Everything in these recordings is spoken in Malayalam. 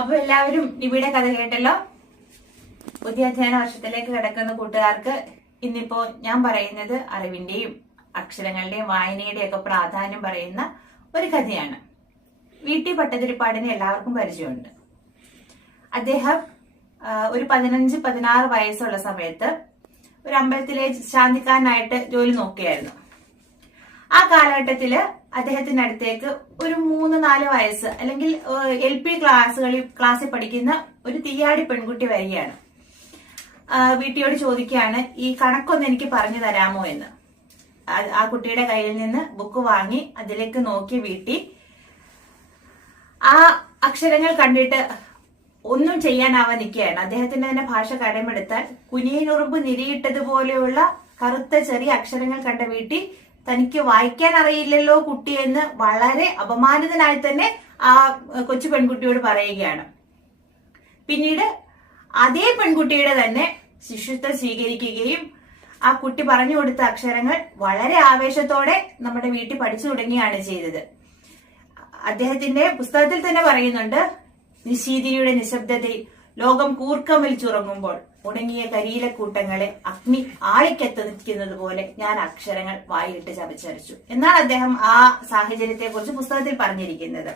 അപ്പൊ എല്ലാവരും ഇവിടെ കഥ കേട്ടല്ലോ. പുതിയ അധ്യയന വർഷത്തിലേക്ക് കിടക്കുന്ന കൂട്ടുകാർക്ക് ഇന്നിപ്പോ ഞാൻ പറയുന്നത് അറിവിന്റെയും അക്ഷരങ്ങളുടെയും വായനയുടെയും ഒക്കെ പ്രാധാന്യം പറയുന്ന ഒരു കഥയാണ്. വി.ടി. ഭട്ടതിരിപ്പാടിനെ എല്ലാവർക്കും പരിചയമുണ്ട്. അദ്ദേഹം ഒരു 15-16 വയസ്സുള്ള സമയത്ത് ഒരു അമ്പലത്തിലെ ശാന്തിക്കാരനായിട്ട് ജോലി നോക്കിയായിരുന്നു. ആ കാലഘട്ടത്തില് അദ്ദേഹത്തിന്റെ അടുത്തേക്ക് ഒരു 3-4 വയസ്സ് അല്ലെങ്കിൽ LP ക്ലാസ്സിൽ പഠിക്കുന്ന ഒരു തീയാടി പെൺകുട്ടി വരികയാണ്. വീട്ടിയോട് ചോദിക്കുകയാണ്, ഈ കണക്കൊന്ന് എനിക്ക് പറഞ്ഞു തരാമോ എന്ന്. ആ കുട്ടിയുടെ കയ്യിൽ നിന്ന് ബുക്ക് വാങ്ങി അതിലേക്ക് നോക്കി വീട്ടി ആ അക്ഷരങ്ങൾ കണ്ടിട്ട് ഒന്നും ചെയ്യാനാവാൻ നിൽക്കുകയാണ്. അദ്ദേഹത്തിന്റെ തന്നെ ഭാഷ കടമെടുത്താൽ കുനിയനുറുമ്പ് നിരിയിട്ടതുപോലെയുള്ള കറുത്ത ചെറിയ അക്ഷരങ്ങൾ കണ്ട വീട്ടി തനിക്ക് വായിക്കാൻ അറിയില്ലല്ലോ കുട്ടി എന്ന് വളരെ അപമാനിതനായി തന്നെ ആ കൊച്ചു പെൺകുട്ടിയോട് പറയുകയാണ്. പിന്നീട് അതേ പെൺകുട്ടിയുടെ തന്നെ ശിഷ്യത്വം സ്വീകരിക്കുകയും ആ കുട്ടി പറഞ്ഞു കൊടുത്ത അക്ഷരങ്ങൾ വളരെ ആവേശത്തോടെ നമ്മുടെ വീട്ടിൽ പഠിച്ചു തുടങ്ങിയാണ് ചെയ്തത്. അദ്ദേഹത്തിന്റെ പുസ്തകത്തിൽ തന്നെ പറയുന്നുണ്ട്, നിശീതിയുടെ നിശബ്ദതയിൽ ലോകം കൂർക്കം വലിച്ചുറങ്ങുമ്പോൾ ഉണങ്ങിയ കരിയിലക്കൂട്ടങ്ങളെ അഗ്നി ആളിക്കത്തിക്കുന്നത് പോലെ ഞാൻ അക്ഷരങ്ങൾ വായിട്ട് ചവച്ചരച്ചു എന്നാണ് അദ്ദേഹം ആ സാഹചര്യത്തെ കുറിച്ച് പുസ്തകത്തിൽ പറഞ്ഞിരിക്കുന്നത്.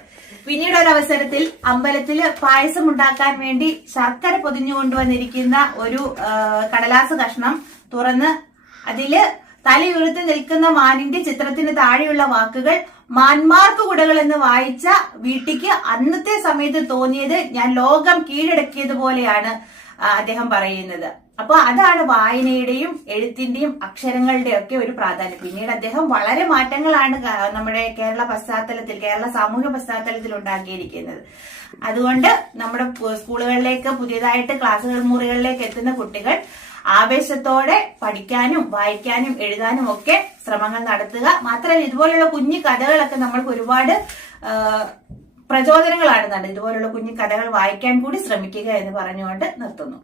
പിന്നീട് ഒരവസരത്തിൽ അമ്പലത്തില് പായസം ഉണ്ടാക്കാൻ വേണ്ടി ശർക്കര പൊതിഞ്ഞു കൊണ്ടുവന്നിരിക്കുന്ന ഒരു കടലാസ് കഷ്ണം തുറന്ന് അതില് തലയുയർത്തി നിൽക്കുന്ന മാനിന്റെ ചിത്രത്തിന് താഴെയുള്ള വാക്കുകൾ മാന്മാർക്ക് കുടകൾ എന്ന് വായിച്ച വീട്ടിക്ക് അന്നത്തെ സമയത്ത് തോന്നിയത് ഞാൻ ലോകം കീഴടക്കിയതുപോലെയാണ് അദ്ദേഹം പറയുന്നത്. അപ്പൊ അതാണ് വായനയുടെയും എഴുത്തിന്റെയും അക്ഷരങ്ങളുടെയും ഒക്കെ ഒരു പ്രാധാന്യം. പിന്നീട് അദ്ദേഹം വളരെ മാറ്റങ്ങളാണ് നമ്മുടെ കേരള സാമൂഹ്യ പശ്ചാത്തലത്തിൽ ഉണ്ടാക്കിയിരിക്കുന്നത്. അതുകൊണ്ട് നമ്മുടെ സ്കൂളുകളിലേക്ക് പുതിയതായിട്ട് ക്ലാസ് മുറികളിലേക്ക് എത്തുന്ന കുട്ടികൾ ആവേശത്തോടെ പഠിക്കാനും വായിക്കാനും എഴുതാനും ഒക്കെ ശ്രമങ്ങൾ നടത്തുക. മാത്രമല്ല ഇതുപോലുള്ള കുഞ്ഞു കഥകളൊക്കെ നമ്മൾക്ക് ഒരുപാട് പ്രചോദനങ്ങളാണ്. ഇതുപോലുള്ള കുഞ്ഞു കഥകൾ വായിക്കാൻ കൂടി ശ്രമിക്കുക എന്ന് പറഞ്ഞുകൊണ്ട് നിർത്തുന്നു.